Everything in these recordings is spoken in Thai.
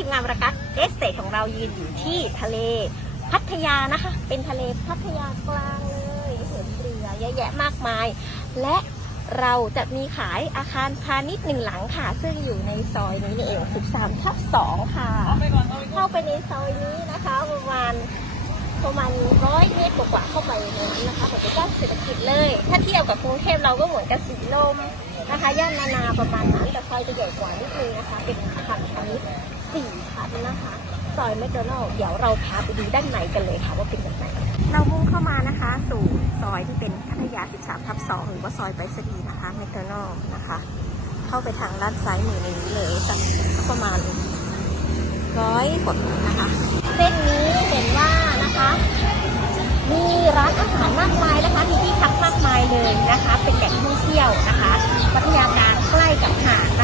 ทีมงานประกัศเอสเตทของเรายืนอยู่ที่ทะเลพัทยานะคะ เป็นทะเลพัทยากลางเลยเห็นเรือเยอะแยะมากมาย และเราจะมีขายอาคารพาณิชย์หนึ่งหลังค่ะ ซึ่งอยู่ในซอยนี้นี่เอง 13 ทับ 2 ค่ะ เข้าไปในซอยนี้นะคะ ประมาณประมาณร้อยเมตรกว่าเข้าไปในนั้นนะคะเหมือนกับย่านเศรษฐกิจเลย ถ้าเทียบกับกรุงเทพเราก็เหมือนกับสีลมนะคะ ย่านนานาประมาณนั้นแต่ซอยจะใหญ่กว่านิดนึงนะคะ เป็นอาคารพาณิชย์ สี่ชั้นนะคะซอยแมคโดนัลล์เดี๋ยวเราพาไปดูด้านในกันเลยค่ะว่าเป็นแบบไหนเรามุ่งเข้ามานะคะสู่ซอยที่เป็นพัทยา 13 ทับ 2 หรือว่าซอยไปรษณีย์นะคะแมคโดนัลล์นะคะ เข้าไปทางด้านซ้ายมือในนี้เลยสักประมาณร้อยกว่าเมตรนะคะ เส้นนี้เห็นว่านะคะ มีร้านอาหารมากมายนะคะ มีที่พักมากมายเลยนะคะ เป็นแหล่งท่องเที่ยวนะคะพัทยากลางใกล้กับหาด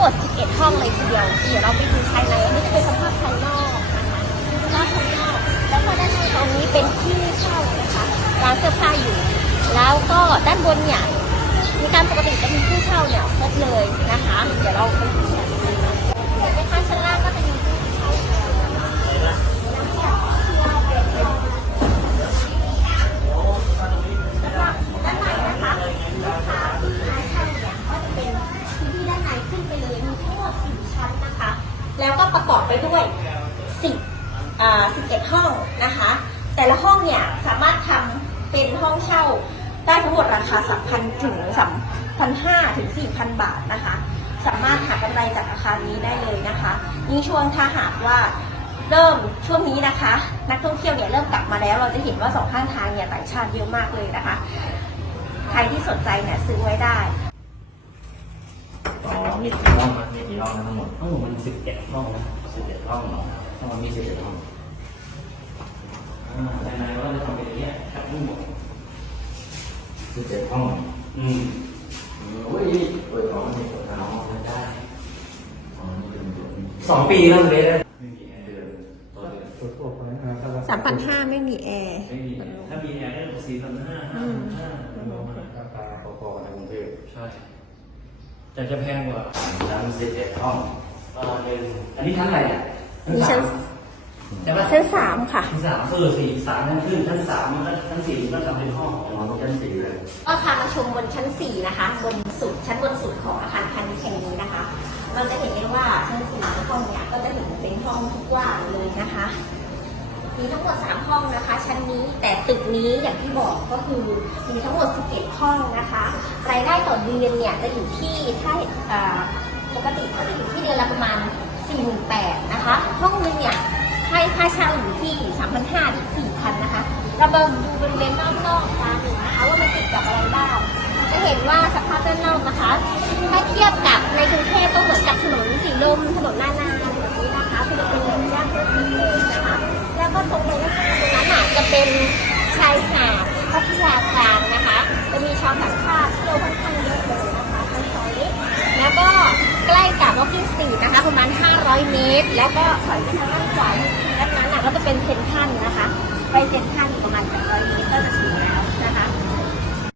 หมด 11 ห้องเลยทีเดียว เดี๋ยวเราไปดูภายในอันนี้จะเป็นสภาพภายนอกนะคะสภาพภายนอก แล้วก็ด้านในตรงนี้เป็นที่เช่านะคะร้านเสื้อผ้าอยู่ แล้วก็ด้านบนเนี่ยมีการปกติจะมีผู้เช่าเนี่ยครบเลยนะคะ เดี๋ยวเราไปดูกันนะคะเห็นไหมคะชั้นล่างก็จะมี แล้วก็ประกอบไปด้วยสิบอ่า11 ห้องนะคะ แต่ละห้องเนี่ยสามารถทำเป็นห้องเช่าได้ทั้งหมดราคา 3,000 ถึง 3,500 ถึง 4,000 บาทนะคะ สามารถหากำไรจากอาคารนี้ได้เลยนะคะยิ่งช่วงถ้าหากว่าเริ่มช่วงนี้นะคะ นักท่องเที่ยวเนี่ยเริ่มกลับมาแล้ว เราจะเห็นว่าสองข้างทางเนี่ยต่างชาติเยอะมากเลยนะคะ ใครที่สนใจเนี่ยซื้อไว้ได้ มีกี่ห้องนะมีกี่ห้องนะทั้งหมดทั้งหมดมันสิบเอ็ดห้องนะสิบเอ็ดห้องเหรอทั้งหมดมีสิบเอ็ดห้องอ่าในในว่าเราจะทำเป็นอย่างเงี้ยครับทั้งหมดสิบเอ็ดห้อง อืมอืมโอ้ยโอ้ยของนี่ของน้องมันได้สองปีแล้วเลยนะไม่มีแอร์เดือนต่อเดือนทั่วไปนะครับ3,500ไม่มีแอร์ไม่มีถ้ามีแอร์ก็สี่พันห้าห้าพันห้าประมาณราคาพอๆในกรุงเทพใช่ แต่จะแพงกว่าชั้นสิบเอ็ดห้องอ่าหนึ่งอันนี้ชั้นอะไรเนี่ยมีชั้นใช่ปะชั้นสามค่ะ ชั้นสามเออสี่สามชั้นขึ้นชั้นสามมันก็ชั้นสี่มันก็ทำเป็นห้องของเราชั้นสี่เลยก็พามาชมบนชั้น 4 นะคะ บนสุดชั้นบนสุดของอาคารพาณิชย์แห่งนี้นะคะ เราจะเห็นได้ว่าชั้น4ห้องเนี่ยก็จะเห็นเป็นห้องทุกว่างเลยนะคะ มีทั้งหมด 3 ห้องนะคะ ชั้นนี้แต่ตึกนี้อย่างที่บอกก็คือมีทั้งหมด 11 ห้องนะคะ รายได้ต่อเดือนเนี่ยจะอยู่ที่ถ้าปกติก็จะอยู่ที่เดือนละประมาณ 48,000นะคะ ห้องนึงเนี่ยให้ค่าเช่าอยู่ที่ 3,500ถึง4,000นะคะ เรามาดูบริเวณรอบๆกันนะคะว่ามันติดกับอะไรบ้างจะเห็นว่าสภาพด้านนอกนะคะ ถ้าเทียบกับในกรุงเทพก็เหมือนกับถนนสีลมถนนนานาแบบนี้นะคะคือจะเป็นแบบย่านรถติดเลยน เมตร แล้วก็ถอยไปทางด้านขวาด้านนั้นอะก็จะเป็นเซ็นทรัลนะคะ ไปเซ็นทรัลอีกประมาณ800เมตรก็จะถึงแล้ว